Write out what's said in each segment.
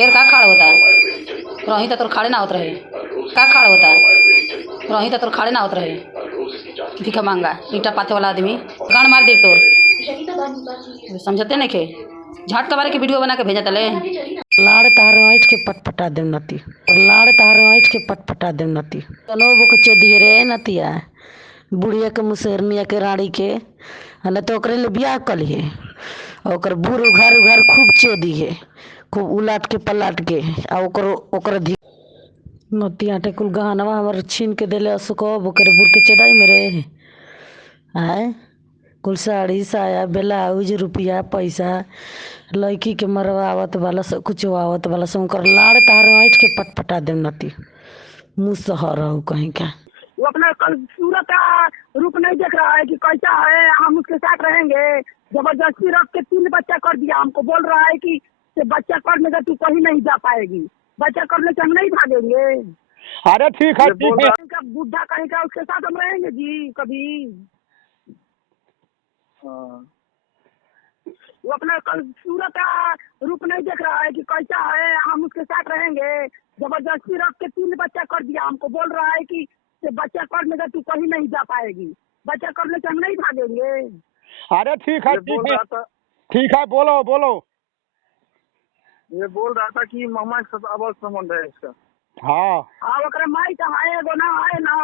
फिर का खाड़ होता रही तो तोर खाड़े ना होत रहे। का खाड़ होता रही तो तोर खाड़े ना होत रहे। भिखा मांगा ईटा पाथे वाला आदमी गाड़ मार दे तोर समझते नहीं खे। झाट कबारे के वीडियो बना के भेजा तले। लाड़ तार ऐठ के पटपटा देम नती। लाड़ तार ऐठ के पटपटा देम नती। कनो बुक चोदी रे नतिया बुढ़िया के मुसेरनिया के रानी के न तो ओकरे ले बियाह कलिए। ओकर बूढ़ उघार उघार खूब चोदी है, खूब उलाट के पलाट के आ ओकर नतिया टे कुल गहनवा हमर छीन के देले असुकब ओकरे बुढ़ के चोदाई मेरे आय कुल साड़ी साया ब्लाउज रुपया पैसा लड़की के मरवावत वाला सब कुछ आवत वाला सब कर लाड़ तार ऐठ के पटपटा देम नती। मुँह सहर कहीं का वो अपना सूरत का रूप नहीं देख रहा है कि कैसा है, हम उसके साथ रहेंगे। जबरदस्ती रख के 3 बच्चा कर दिया, हमको बोल रहा है कि बच्चा करने का तू कहीं नहीं जा पाएगी, बच्चा करने से हम नहीं भागेंगे। अरे ठीक है ठीक है। का बुढ़ा कहीं का उसके साथ हम रहेंगे जी कभी। वो अपना सूरत का रूप नहीं देख रहा है कि कैसा है, हम उसके साथ रहेंगे। जबरदस्ती रख के 3 बच्चा कर दिया, हमको बोल रहा है कि बच्चा करने का तू कहीं नहीं जा पाएगी, बच्चा करने से हम नहीं भागेंगे। अरे ठीक है ठीक है ठीक है, बोलो बोलो। ये बोल रहा था कि मामा के साथ अवल संबंध है इसका। हाँ ओकरे माई का है एगो ना है ना,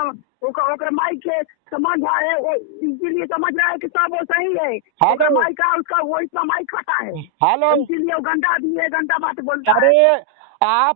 ओकरे माई के संबंध है वो, इसीलिए समझ रहा है कि सब वो सही है। ओकरे माई का उसका वो इतना माई खाता है, हेलो इसीलिए वो गंदा आदमी है, गंदा बात बोलता है। अरे आप